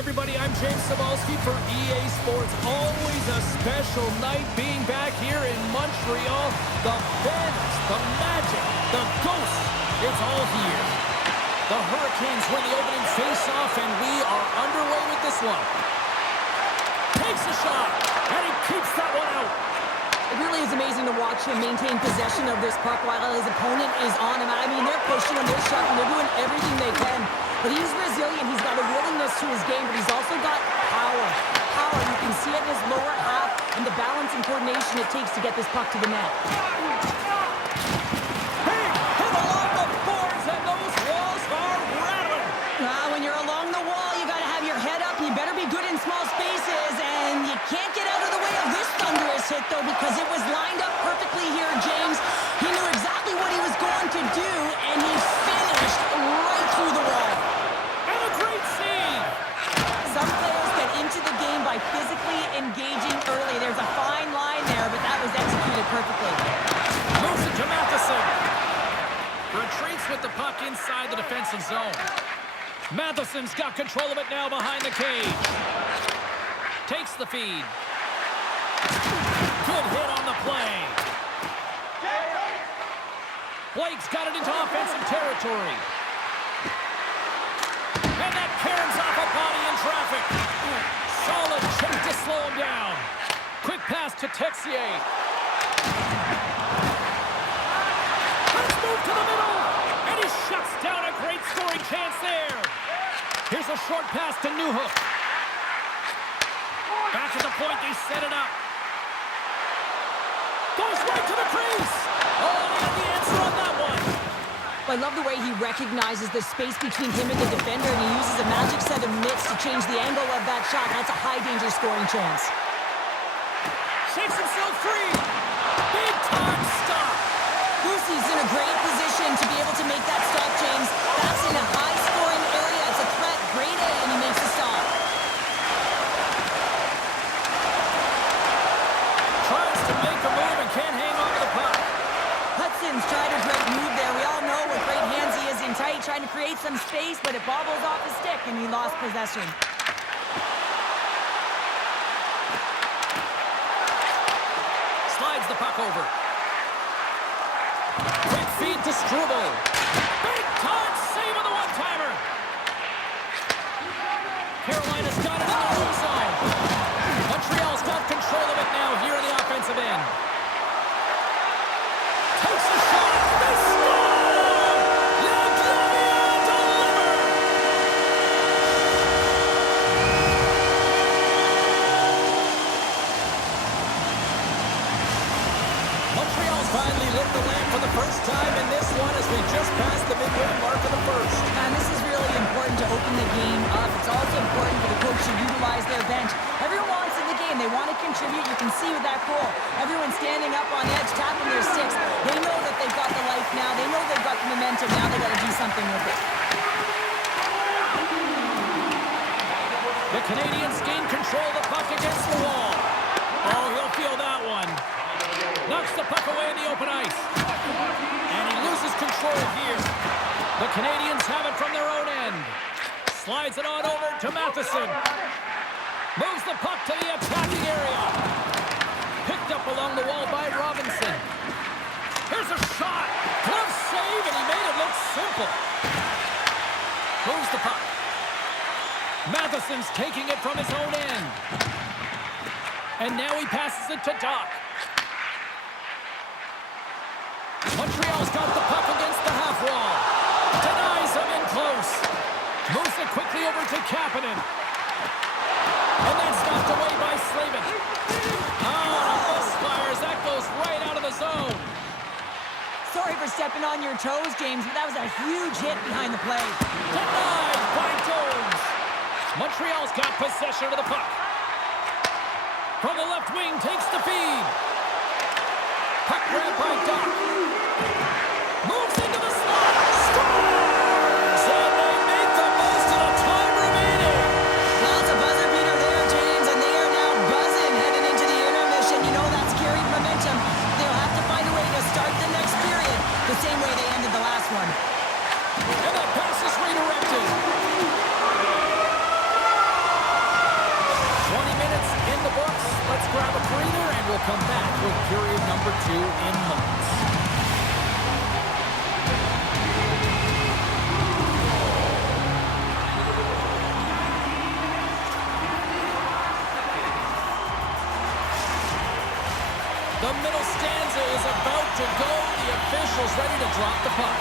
everybody, I'm James Cebulski for EA Sports. Always a special night being back here in Montreal. The banners, the magic, the ghosts, it's all here. The Hurricanes win the opening face-off, and we are underway with this one. Takes a shot, and he keeps that one out. It really is amazing to watch him maintain possession of this puck while his opponent is on him. I mean, they're pushing him, they're shoving, they're doing everything they can. But he's resilient, he's got a willingness to his game, but he's also got power. Power, you can see it in his lower half and the balance and coordination it takes to get this puck to the net. Hey, hit along the boards, and those walls are rattling. When you're along the wall, you got to have your head up, and you better be good in small spaces, and you can't get out of the way of this thunderous hit, though, because it was lined up perfectly here, James. He knew exactly what he was going to do, and he finished right through the wall. And a great save. Some players get into the game by physically engaging early. There's a fine line there, but that was executed perfectly. Moves it to Matheson. Retreats with the puck inside the defensive zone. Matheson's got control of it now behind the cage. Takes the feed. Good hit on the play. Blake's got it into offensive territory. And that caroms off a body in traffic. Solid check to slow him down. Quick pass to Texier. Let's move to the middle. And he shuts down a great scoring chance there. Here's a short pass to Newhook. Back at the point, they set it up. Goes right to the crease. Oh, he had the answer on that one. I love the way he recognizes the space between him and the defender, and he uses a magic set of mitts to change the angle of that shot. That's a high-danger scoring chance. Shakes himself free. Big time stop. Lucy's in a great position to be able to make that stop, James. That's in a high-scoring area. It's a threat. Great A, and he makes the stop. Tries to make a move and can't hang on to the puck. Hudson's tried a great move there. We all know with great hands he is in tight, trying to create some space, but it bobbles off his stick, and he lost possession. Slides the puck over. Quick feed to Struble. Big time save on the one-timer. Carolina's got it in the room zone. Montreal's got control of it now here in the offensive end. Takes a shot. They score! LeGlavia delivered! Montreal's finally lit the lamp for the first time in this one as we just passed the midway mark of the first. And this is really important to open the game up. It's also important for the coach to utilize their bench. Everyone wants in the game. They want to contribute. You can see with that goal. Everyone's standing up on edge, tapping their sticks. They know that they've got the life now. They know they've got the momentum. Now they got to do something with it. The Canadians gain control of the puck against the wall. Oh, he'll feel that one. Knocks the puck away in the open ice. And he loses control here. The Canadians have it from their own end. Slides it on over to Matheson. Moves the puck to the attacking area. Picked up along the wall by Robinson. Here's a shot. Glove save, and he made it look simple. Moves the puck. Matheson's taking it from his own end. And now he passes it to Doc. Montreal's got the puck against the half wall. Denies him in close. Moves it quickly over to Kapanen. And that's knocked away by Slavin. Misfires. That goes right out of the zone. Sorry for stepping on your toes, James, but that was a huge hit behind the play. Denied by Jones. Montreal's got possession of the puck. From the left wing, takes the feed. Puck grab by Doc. Moves into the slot. Scores! And they make the most of the time remaining. Well, it's a buzzer beater there, James, and they are now buzzing heading into the intermission. You know that's carried momentum. They'll have to find a way to start the next period the same way they ended the last one. And that pass is redirected. period number 2 in months. The middle stanza is about to go. The official's ready to drop the puck.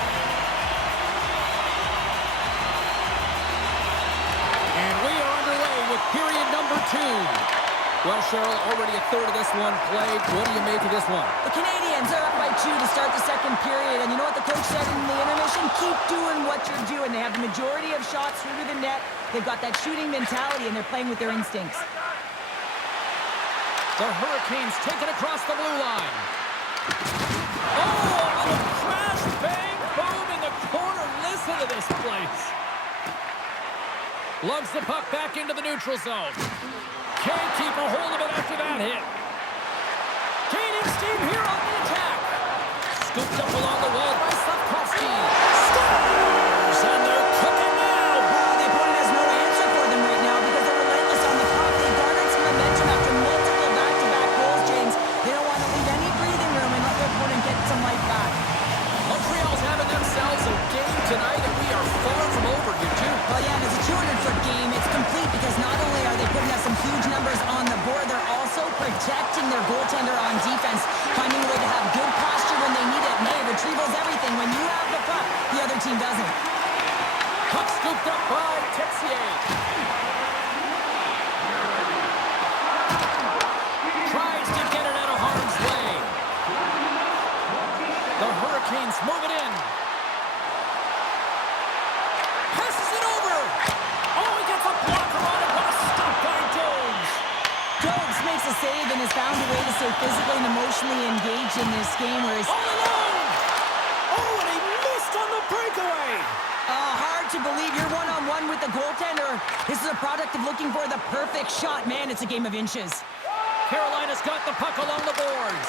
And we are underway with period number 2. Well, Cheryl, already a third of this one played. What do you make of this one? The Canadians are up by 2 to start the second period. And you know what the coach said in the intermission? Keep doing what you're doing. They have the majority of shots through to the net. They've got that shooting mentality, and they're playing with their instincts. The Hurricanes take it across the blue line. Oh, a little crash, bang, boom in the corner. Listen to this place. Lugs the puck back into the neutral zone. Can't keep a hold of it after that hit. Gaining steam here on the attack. Scooped up along the wall by Slavkovsky. Scores! And they're cooking now. The opponent has no answer for them right now because they're relentless on the puck. They garnered some momentum after multiple back-to-back goals, James. They don't want to leave any breathing room and let their opponent get some life back. Montreal's having themselves a game tonight, and we are far from over here, too. Well, yeah, and it's a 200-foot game. It's complete because not only are they putting up some huge numbers on the board, they're also protecting their goaltender on defense, finding a way to have good posture when they need it. And hey, retrieval's everything. When you have the puck, the other team doesn't. Puck scooped up by Texier. Tries to get it out of harm's way. The Hurricanes move it in. Passes it over. Oh, he gets a blocker on it, but a stop by Jones. Jones makes a save and has found a way to stay physically and emotionally engaged in this game. Whereas All alone. Oh, and he missed on the breakaway. hard to believe you're one-on-one with the goaltender. This is a product of looking for the perfect shot. Man, it's a game of inches. Carolina's got the puck along the boards.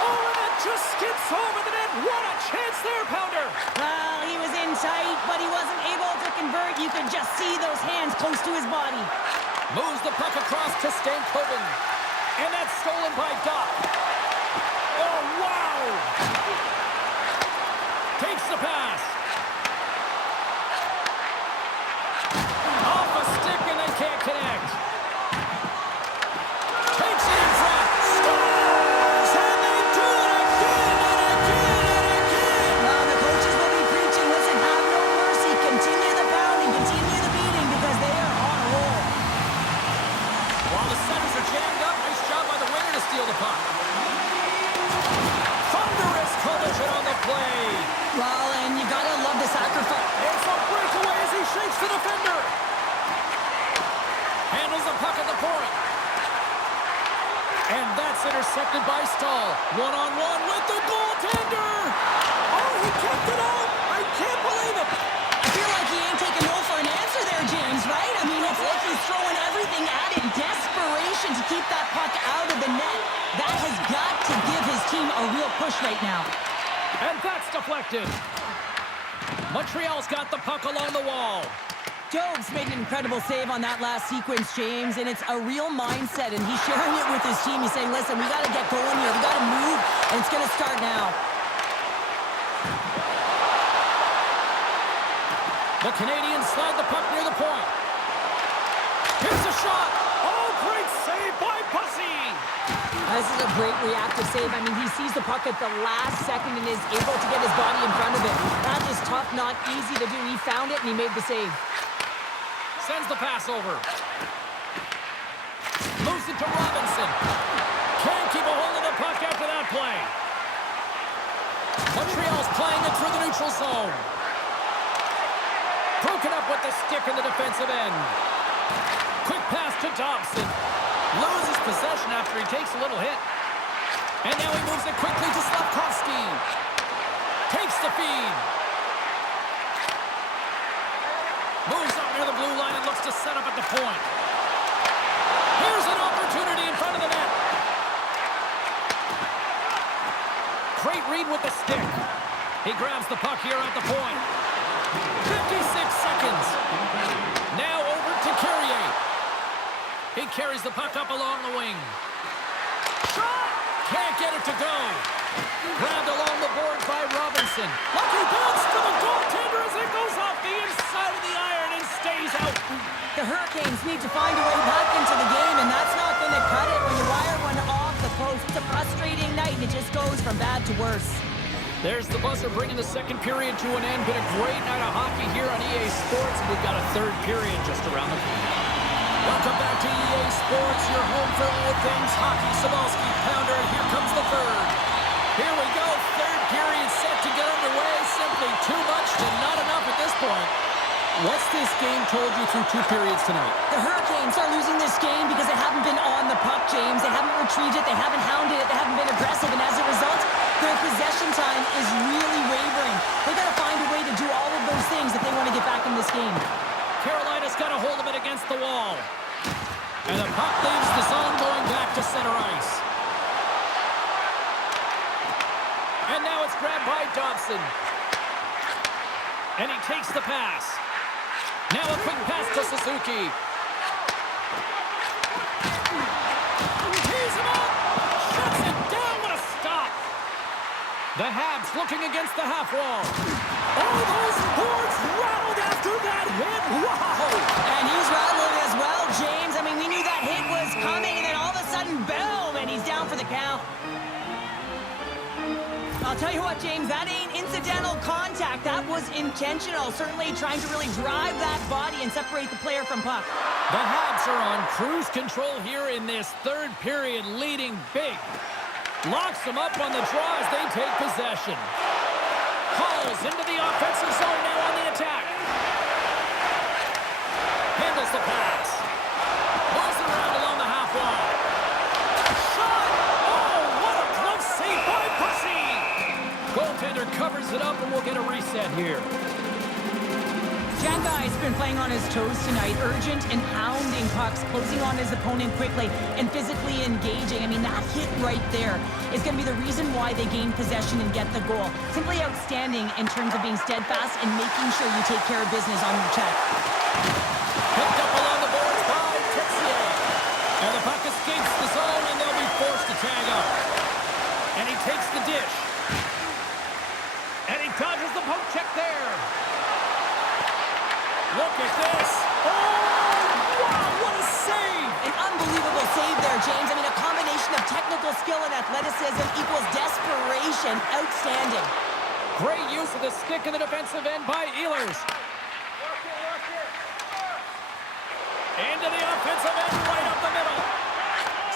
Oh, and it just skips over the net. What a chance there, Pounder. Well, he was in tight, but he wasn't able to convert. You could just see those hands close to his body. Moves the puck across to Stankoven. And that's stolen by Doc. Oh, wow. Takes the pass. Off a stick, and they can't connect. Takes it in front. Scores! And they do it again and again and again. Well, the coaches will be preaching, listen, have no mercy. Continue the pounding, continue the beating, because they are on a roll. While the centers are jammed up, nice job by the winger to steal the puck. Thunderous collision on the play. Well, and you gotta love the sacrifice. It's a breakaway as he shakes the defender. Handles the puck at the point. And that's intercepted by Stahl. One-on-one with the goaltender. Oh, he kept it out. I can't believe it. I feel like he ain't taking no for an answer there, James, right? I mean, it's like he's throwing everything at it in desperation to keep that puck out of the net. That has got to give his team a real push right now. And that's deflected. Montreal's got the puck along the wall. Jones made an incredible save on that last sequence, James, and it's a real mindset, and he's sharing it with his team. He's saying, listen, we got to get going here. We got to move, and it's going to start now. The Canadians slide the puck near the point. Here's a shot. Oh, great save by Bussy. This is a great reactive save. I mean, he sees the puck at the last second and is able to get his body in front of it. That is tough, not easy to do. He found it, and he made the save. Sends the pass over. Moves it to Robinson. Can't keep a hold of the puck after that play. Montreal's playing it through the neutral zone. Broken up with the stick in the defensive end. Quick pass to Dobson. Loses possession after he takes a little hit. And now he moves it quickly to Slavkovsky. Takes the feed. Moves up near the blue line and looks to set up at the point. Here's an opportunity in front of the net. Great read with the stick. He grabs the puck here at the point. 56 seconds. Now over to Carrier. He carries the puck up along the wing. Shot! Can't get it to go. Grabbed along the board by Robinson. Lucky bounce to the goaltender as it goes off the inside of the iron and stays out. The Hurricanes need to find a way back into the game, and that's not going to cut it when you wire one off the post. It's a frustrating night, and it just goes from bad to worse. There's the buzzer bringing the second period to an end. Been a great night of hockey here on EA Sports, and we've got a third period just around the corner. Welcome back to EA Sports, your home for all things hockey. Sabalski, Pounder, and here comes the third. Here we go, third period set to get underway. Simply too much and not enough at this point. What's this game told you through two periods tonight? The Hurricanes are losing this game because they haven't been on the puck, James. They haven't retreated, they haven't hounded it, they haven't been aggressive, and as a result, their possession time is really wavering. They got to find a way to do all of those things if they want to get back in this game. Carolina's got a hold of it against the wall. And the puck leaves the zone going back to center ice. And now it's grabbed by Dobson. And he takes the pass. Now a quick pass to Suzuki. He's him up! Shuts it down! What a stop! The Habs looking against the half wall. Oh, those boards rattled after that hit! Wow! And he's rattling as well, James. I mean, we knew that hit was coming, and then all of a sudden, boom, and he's down for the count. I'll tell you what, James, that ain't incidental contact. That was intentional. Certainly trying to really drive that body and separate the player from puck. The Habs are on cruise control here in this third period, leading big. Locks them up on the draw as they take possession. Calls into the offensive zone now on the attack. Handles the pass. Moves around along the half wall. Shot! Oh, what a glove save by Bussy! Goaltender covers it up, and we'll get a reset here. Jangai's been playing on his toes tonight, urgent and hounding pucks, closing on his opponent quickly and physically engaging. I mean, that hit right there is going to be the reason why they gain possession and get the goal. Simply outstanding in terms of being steadfast and making sure you take care of business on your check. Picked up along the boards by Texier. And the puck escapes the zone, and they'll be forced to tag up. And he takes the dish. And he dodges the poke check there. Look at this. Oh, wow, what a save. An unbelievable save there, James. I mean, a combination of technical skill and athleticism equals desperation. Outstanding. Great use of the stick in the defensive end by Ehlers. Into the offensive end, right up the middle.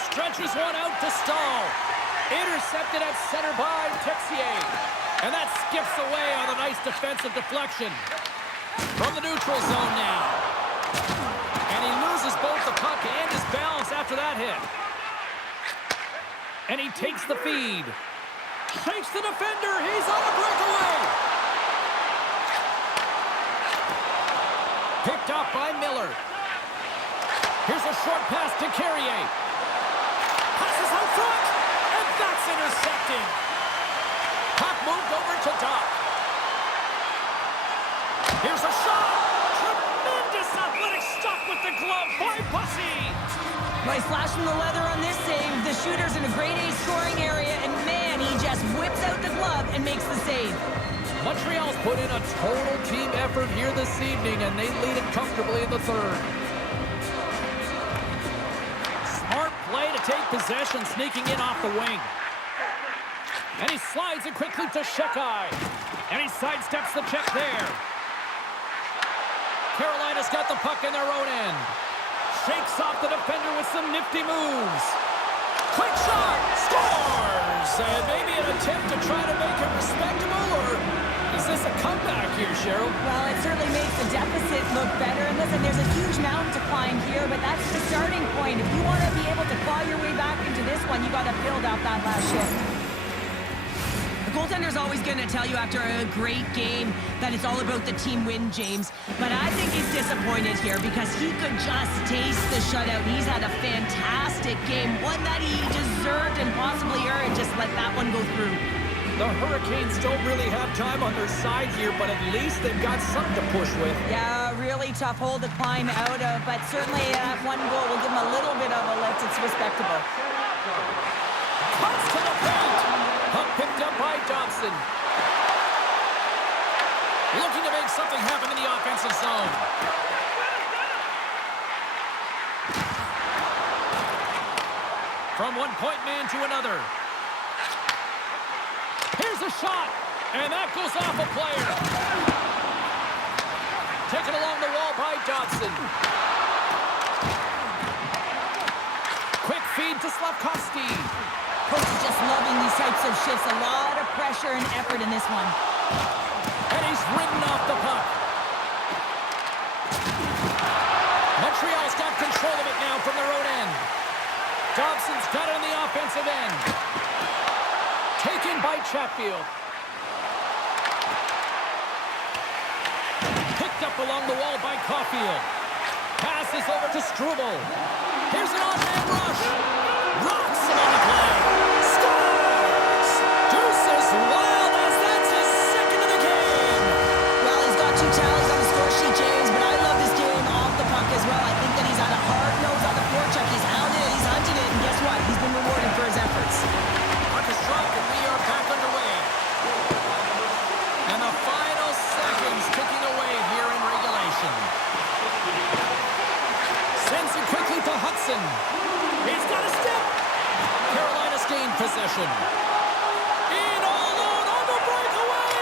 Stretches one out to Stahl. Intercepted at center by Texier. And that skips away on a nice defensive deflection. From the neutral zone now. And he loses both the puck and his balance after that hit. And he takes the feed. Takes the defender. He's on a breakaway. Picked off by Miller. Here's a short pass to Carrier. Passes out front. And that's intercepted. Puck moved over to Doc. Here's a shot! Tremendous athletic stop with the glove by Bussy! Nice flash from the leather on this save. The shooter's in a grade A scoring area, and man, he just whips out the glove and makes the save. Montreal's put in a total team effort here this evening, and they lead it comfortably in the third. Smart play to take possession, sneaking in off the wing. And he slides it quickly to Shekai. And he sidesteps the check there. Carolina's got the puck in their own end. Shakes off the defender with some nifty moves. Quick shot! Scores! And maybe an attempt to try to make it respectable, or is this a comeback here, Cheryl? Well, it certainly makes the deficit look better. And listen, there's a huge mountain to climb here, but that's the starting point. If you want to be able to claw your way back into this one, you got to build out that last shift. The goaltender's always going to tell you after a great game that it's all about the team win, James. But I think he's disappointed here because he could just taste the shutout. He's had a fantastic game, one that he deserved and possibly earned. Just let that one go through. The Hurricanes don't really have time on their side here, but at least they've got something to push with. Yeah, really tough hole to climb out of, but certainly that one goal will give him a little bit of a lift. It's respectable. Cuts to the Hudson. Looking to make something happen in the offensive zone. From one-point man to another. Here's a shot. And that goes off a player. Taken along the wall by Dobson. Quick feed to Slavkovsky. Coach is just loving these types of shifts. A lot of pressure and effort in this one. And he's ridden off the puck. Montreal's got control of it now from their own end. Dobson's got it on the offensive end. Taken by Chatfield. Picked up along the wall by Caulfield. Passes over to Struble. Here's an on-man rush. Rocks him on the play. Scores! Deuces wild as that's his second of the game. Well, he's got 2 tallies on the score sheet, James, but I love this game off the puck as well. I think that he's had a hard nose on the forecheck. He's hounded it, he's hunted it, and guess what? He's been rewarded for his efforts. Puck is dropped, and we are back underway. And the final seconds ticking away here in regulation. Sends it quickly to Hudson. He's got a step. Carolina's gained possession. In all alone on the breakaway.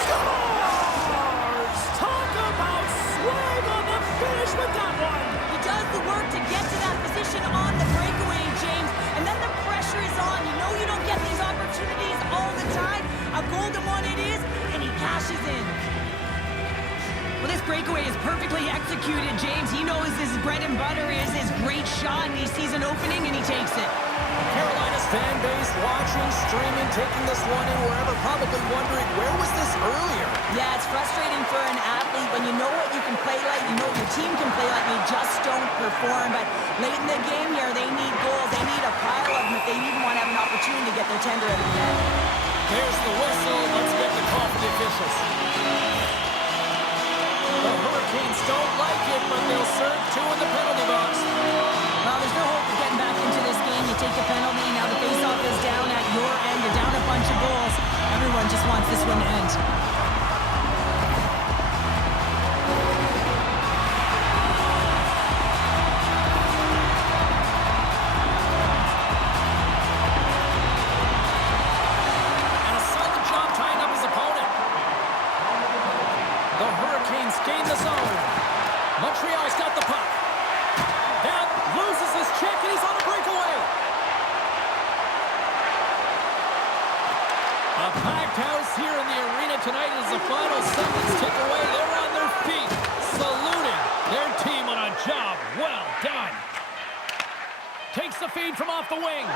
Scores! Talk about swag on the finish with that one. He does the work to get to that position on the breakaway, James, and then the pressure is on. You know you don't get these opportunities all the time. A golden one it is, and he cashes in. Well, this breakaway is perfectly executed, James. He knows his bread and butter is his great shot, and he sees an opening, and he takes it. Carolina's fan base watching, streaming, taking this one in wherever, probably wondering, where was this earlier? Yeah, it's frustrating for an athlete when you know what you can play like, you know what your team can play like, and you just don't perform. But late in the game here, they need goals. They need a pile of them if they even want to have an opportunity to get their tender at the net. There's the whistle. Let's get the call from the officials. The Hurricanes don't like it, but they'll serve 2 in the penalty box. Well, there's no hope of getting back into this game. You take the penalty, now the faceoff is down at your end. You're down a bunch of goals. Everyone just wants this one to end. And a solid job tying up his opponent. The Hurricanes gain the zone. Montreal's got the puck. Down, loses his check, and he's on a breakaway. A packed house here in the arena tonight as the final seconds tick away. They're on their feet, saluting their team on a job well done. Takes the feed from off the wing.